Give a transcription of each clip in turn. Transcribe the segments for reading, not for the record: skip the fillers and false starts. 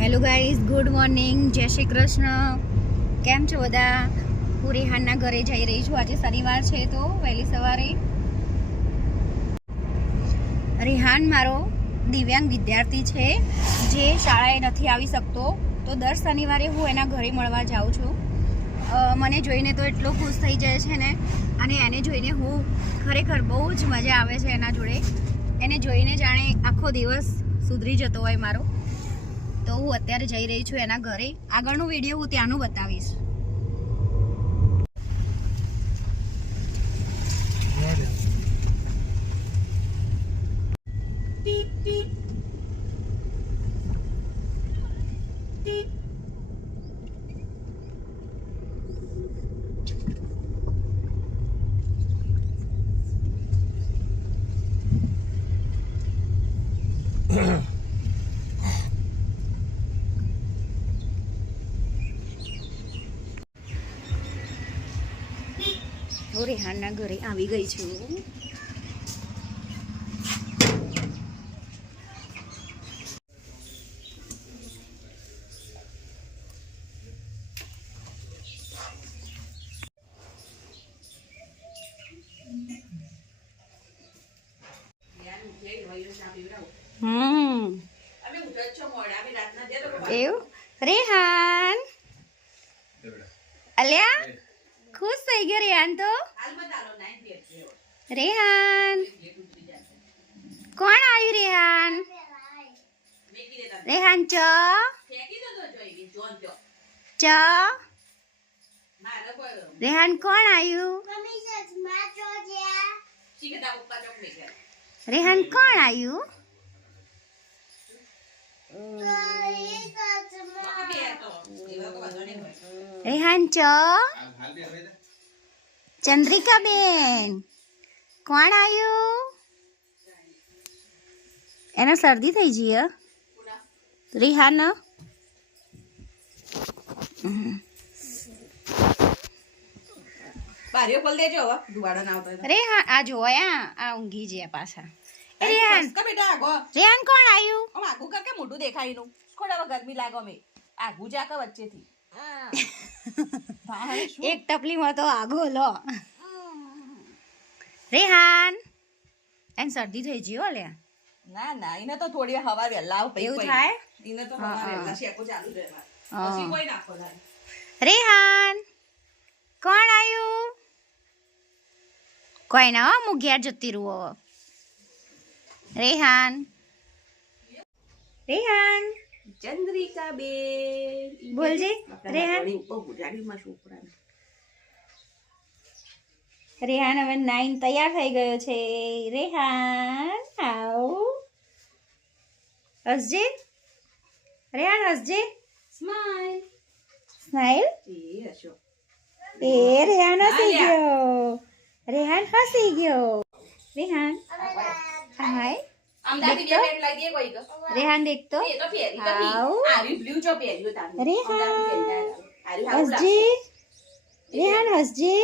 Hello guys, good morning, જય શ્રી કૃષ્ણ. કેમ છો બધા? હું રેહાનના ઘરે જઈ રહી છું. આજે શનિવાર છે તો વહેલી સવારે. રેહાન મારો દિવ્યાંગ વિદ્યાર્થી છે જે શાળાએ નથી આવી શકતો, તો દર શનિવારે હું એના ઘરે મળવા જાઉં છું. મને જોઈને તો એટલો ખુશ થઈ જાય છે ને, અને એને જોઈને હું ખરેખર બહુ જ મજા આવે છે એના જોડે. એને જોઈને જાણે આખો દિવસ સુધરી જતો હોય મારો. તો હું અત્યારે જઈ રહી છું એના ઘરે. આગળનો વિડીયો હું ત્યાંનું બતાવીશ. હું રેહાનના ઘરે આવી ગઈ છું. એવું રેહાન અલ્યા ખુશ થઈ ગયો રેહાન. તો રેહાન કોણ આવ્યું? રેહાન રેહાન ચ રેહાન કોણ આવ્યું? રેહાન કોણ આવ્યું? રેહાન ચ ચંદ્રિકા બેન કોણ આવ્યું? એને શરદી થઈ ગઈ રેહાન. રેહાન આ જોયા આ ઊંઘી ગયા પાછા. રેહાન રેહાન કોણ આવ્યું? આગુ કર કે મોટું દેખાય નું થોડા ગરમી લાગો મે આગુ જા કે વચ્ચેથી એક ટપલીમાં તો આગો લો. રેહાન એને શરદી થઈ ગઈ હો લ્યા. ના ના એને તો થોડી હવા વેલા આવ એવું થાય એને તો હવા વેલા શેકો ચાલુ રહેવા પછી કોઈ નાખો ના. રેહાન કોણ આવ્યું? કોઈ ના હું ઘેર જતી રહું. રેહાન રેહાન ચંદ્રિકા બેન બોલજે. રેહાન રેહાન હવે 9 તૈયાર થઈ ગયો છે. રેહાન આવ હસજે. રેહાન હસજે. Smile smile. એ હશો એ રેહાન હસી ગયો. રેહાન હસી ગયો. રેહાન હાય અમદાવાદી બે પેન્ટ લઈ દે કોઈ કે રેહાન દેખ તો. એ તો ફેરી તો આવ આરી બ્લુ જો પહેર્યો તારી રેહાન હસજે. રેહાન હસજે.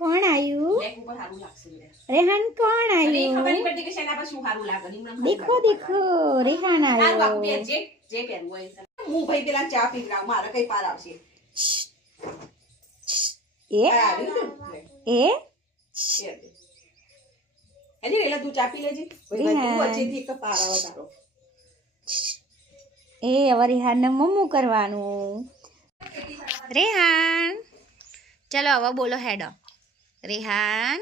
કોણ આવ્યું? બેક ઉપર સારું લાગશે રે. રેહાન કોણ અરે ખબર આવ્યું? નહીં પડતી કે શેના પર શું સારું લાગે ની મને દેખો દેખો રેહાન તારું બાપુ આવ્યો. પહેરજે જે પહેરવું હોય હું ભાઈ પેલા ચા પીવડાવ મારે કઈ પાર આવશે એ એ એની રેલા તું ચા પી લેજે ભાઈ તું વચ્ચેથી એક પાર આવે તારો એ હવે રેહાનને મમ્મું કરવાનું. રેહાન ચલો હવે બોલો હેડો. રેહાન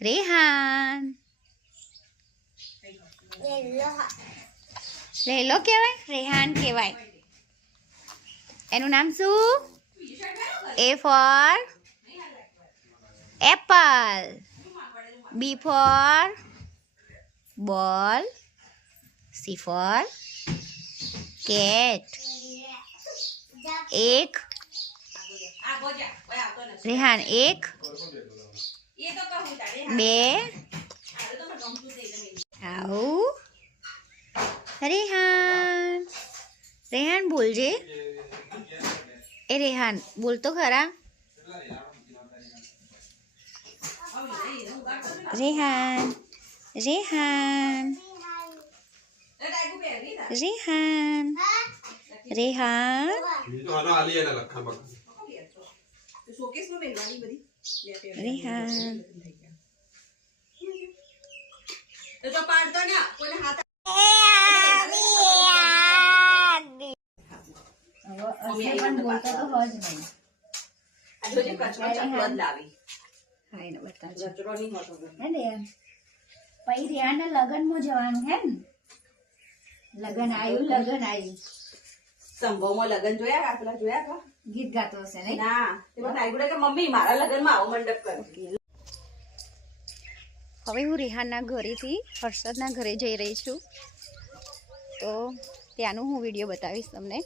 રેહાન લેલો કહેવાય રેહાન કહેવાય. એનું નામ શું? A for apple, B for ball, C for cat. एक रेहान एक बे आओ रेहान रेहान बोल जे. ए रेहान बोल तो खरा. રેહાન રેહાન રેહાન રેહાન શોકેસમાં મેળવાની બધી રેહાન તો પાડતો ને કોઈને હાથ પણ બોલતો તો હોય જ નહીં. આ જોજે કચરો ચકલો જ લાવી હા એને બતાવજો. કચરો નહીં હોતો હે ને પછી રેહાનના લગનમાં જવાનું હે ને લગન આવ્યું સંભવમાં લગન જોયા પેલા જોયા કા ગીત ગાતો હશે નહીં ના તે મને આગ્રહ કે મમ્મી મારા લગનમાં આવો મંડપ કર હવે હું રેહાનના ઘરેથી હર્ષદના ઘરે જઈ રહી છું તો ત્યાંનું હું વિડીયો બતાવીશ તમને.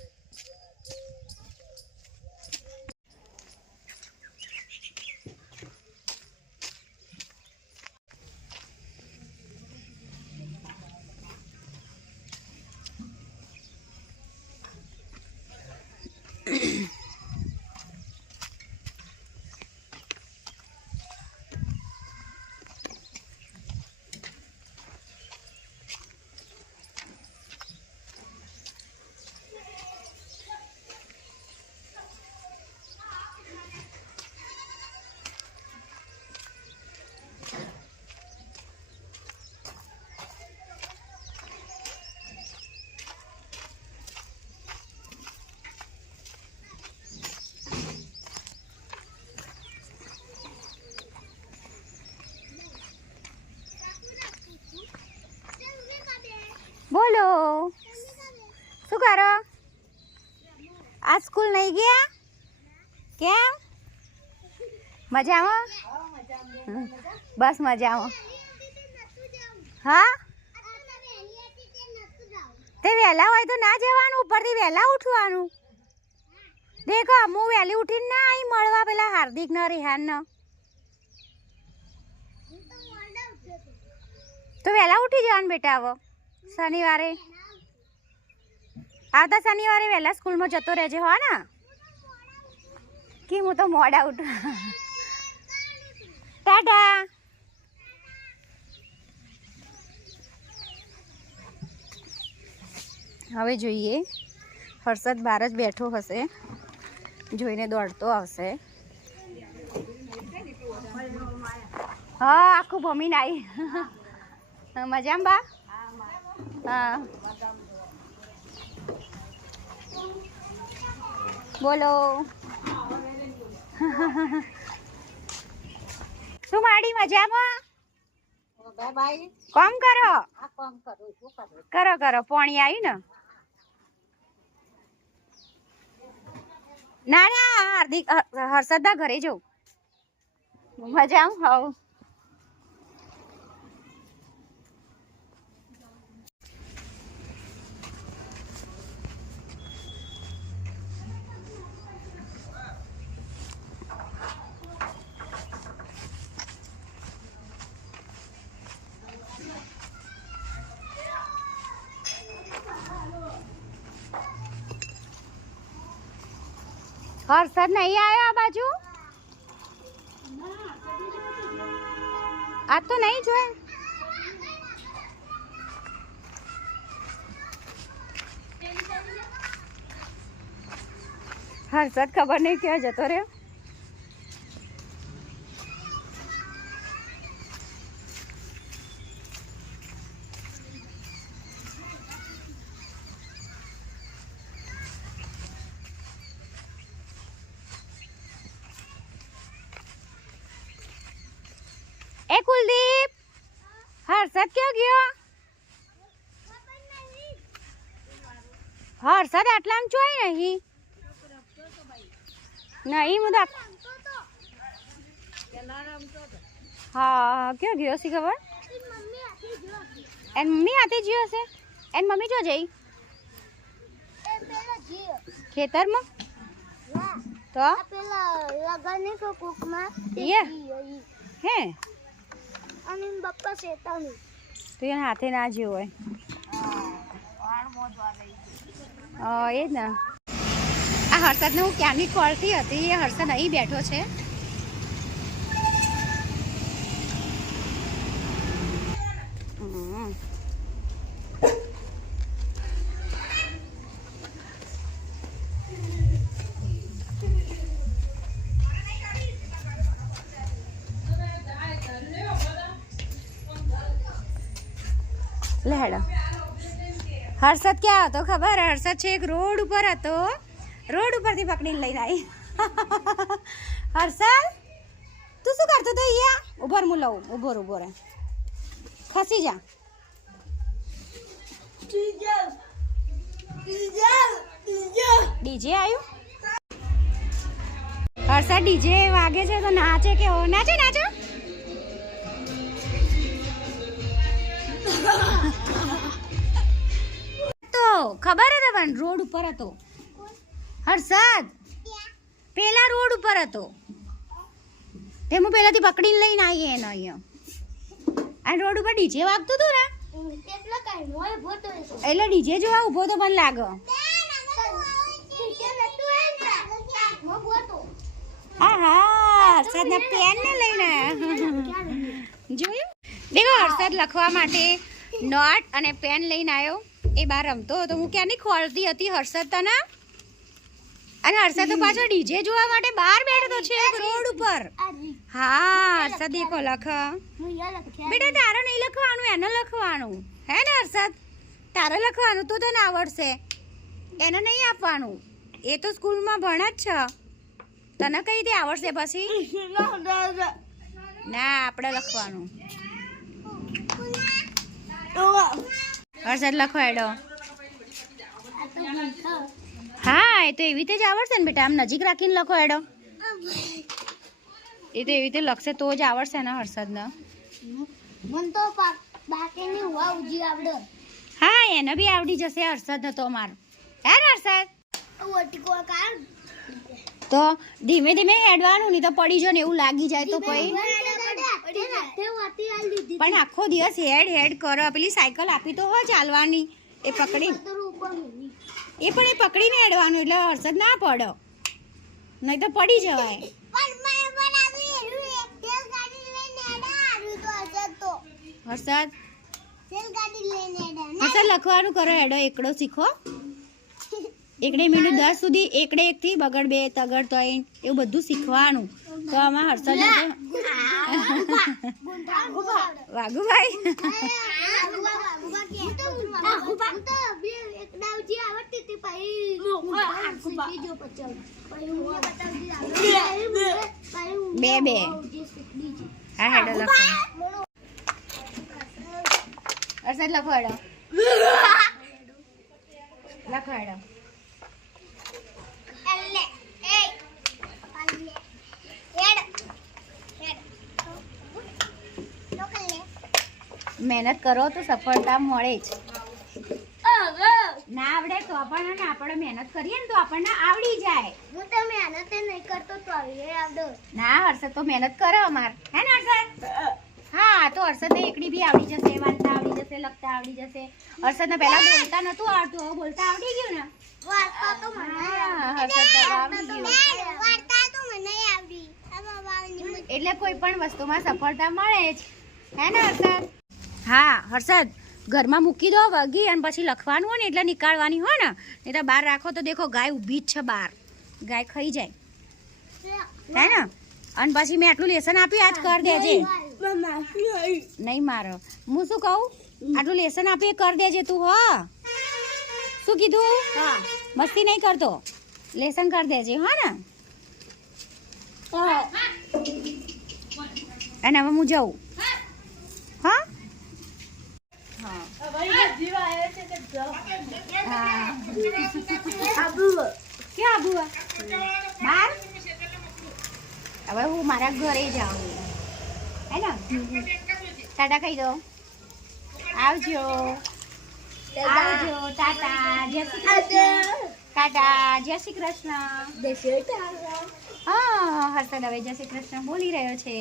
બોલો શું કરો? આજ સ્કૂલ નહીં ગયા? કેમ? મજામાં? બસ મજામાં. હા તે વહેલા હોય તો ના જવાનું, ઉપરથી વહેલા ઉઠવાનું. દેખો હું વહેલી ઉઠીને ના આવી મળવા પેલા હાર્દિક ને રેહાન ને. તો વહેલા ઉઠી જવાનું બેટા. હવે શનિવારે આવતા શનિવારે વહેલા સ્કૂલમાં જતો રહેજે હો ને કે હું તો મોડા ઉઠું. ટાટા. હવે જોઈએ હર્ષદ બહાર જ બેઠો હશે, જોઈને દોડતો આવશે. હા આખું ભમીને આવી. મજામાં બા? હા બોલો શું માડી મજામાં? કોમ કરો કરો પાણી આવી ને? ના ના હાર્દિક હર્ષદના ઘરે જવું. મજામાં? હવ હર્ષદ નહીં આવ્યો આ બાજુ? આ તો નહીં જોયે. હર્ષદ ખબર નહીં ક્યાં જતો રહ્યો. એ કુલદીપ, હર્ષદ ક્યાં ગયો? હર્ષદ આટલામાં જોઈ નહીં. નહીં હું હા ક્યાં ગયો છે ખબર? એન મમ્મી હાથે ગયો છે. એન મમ્મી જો જઈ ખેતરમાં તો હે અને બપ્પા શેતાની તો એને હાથે ના જ્યો હોય. એ જ ને. આ હર્ષદને હું ક્યાંની કોલતી હતી, એ હર્ષદ અહીં બેઠો છે. લે હેડો. હર્ષદ ક્યાં હતો ખબર? હર્ષદ છે એક રોડ ઉપર હતો, રોડ ઉપરથી પકડીને લઈને આવી. હર્ષદ તું શું કરતો હતો અહીંયા? ઉભર હું લઉં. ઉભો રહે, ખસી જા. ડીજે આવ્યું? હર્ષદ ડીજે વાગે છે તો નાચે કે નાચો નાચો. તો ખબર હતી પણ રોડ ઉપર હતો હર્ષદ, પેલા રોડ ઉપર હતો તે હું પેલાથી પકડીને લઈને આવી એને અહીંયા. આ રોડ ઉપર ડીજે વાગતું હતું ને એટલે ડીજે જોવા ઊભો તો મને લાગે. હા હર્ષદ ના પેન ને લઈને જોયું. દેખો હર્ષદ લખવા માટે નોટ અને પેન લઈને આવ્યો. એ બહાર રમતો હતો, હું ક્યાંની ખોલતી હતી હર્ષદ તને. અને હર્ષદ તો પાછો ડીજે જોવા માટે બહાર બેઠો છે રોડ ઉપર. હા હર્ષદ દેખો લખ. બેટા તારે નહીં લખવાનું, એને લખવાનું હે ને હર્ષદ? તારે લખવાનું તો તને આવડશે, એને નહીં આપવાનું. એ તો સ્કૂલમાં ભણે જ છે, તને કઈ રીતે આવડશે પછી? ના આપણે લખવાનું. હર્ષદ લખો હેડો. હા એ તો એવી રીતે જ આવડશે ને બેટા, આમ નજીક રાખીને લખો હેડો. એ તો એવી રીતે લખશે તો જ આવડશે ને હર્ષદને. હા એને બી આવડી જશે હર્ષદ તો માર હે ને હર્ષદ? તો ધીમે ધીમે હેડવાનું, નહીં તો પડી જો ને એવું લાગી જાય તો પછી. પણ આખો દિવસ હેડ કરો. પેલી સાયકલ આપી તો હોય ચાલવાની, એ પકડી હેડવાનું એટલે હર્ષદ ના પડો, નહીં તો પડી જવાય. હર્ષદ લખવાનું કરો હેડો. એકડો શીખો. એકડે મિનિટ 10 સુધી એકડે 1 થી બગડ 2 તગડ 3 એવું બધું શીખવાનું. તો આમાં હર્ષદ વાઘુભાઈ બે હા હેડો લખો. હર્ષદ લખો હેડો. લખો હેડો. મહેનત કરો તો સફળતા મળે જ. ના આવડે તો પણ આપણે મહેનત કરીએ ને તો આપણને આવડી જાય. હું તો મહેનત નહીં કરતો તો આવડે. ના હર્ષદ તો મહેનત કરે અમાર હે ને હર્ષદ? હા તો હર્ષદ ને એકડી બી આવડી જશે, વાંચતા આવડી જશે, લખતા આવડી જશે. હર્ષદ ને પહેલા બોલતા નતું આવડતું, હવે બોલતા આવડી ગયું ને. વાર્તા તો મને હર્ષદ તો આવડી ગયું. વાર્તા તો મને આવડી. એટલે કોઈ પણ વસ્તુમાં સફળતા મળે જ હે ને હર્ષદ? હા હર્ષદ ઘરમાં મૂકી દો વગી અને પછી લખવાનું હોય ને એટલે નીકાળવાની હોય ને, નહીં તો બહાર રાખો તો દેખો ગાય ઊભી જ છે બહાર, ગાય ખાઈ જાય હે ને. અને પછી મેં આટલું લેસન આપ્યું આજ કર દેજે. નહીં મારો હું શું કહું, આટલું લેસન આપ્યું એ કર દેજે તું. હો શું કીધું? હા મસ્તી નહીં કરતો, લેસન કર દેજે હા ને. અને હવે હું જાઉં. હા ક્યાં આબુ બાર? હવે હું મારા ઘરે જાઉં હે ને. ટાટા કહી દો. આવજો આવજો. ટાટા જય શ્રી કૃષ્ણ. ટાટા જય શ્રી કૃષ્ણ. હા હર્ષદ હવે જય શ્રી કૃષ્ણ બોલી રહ્યો છે.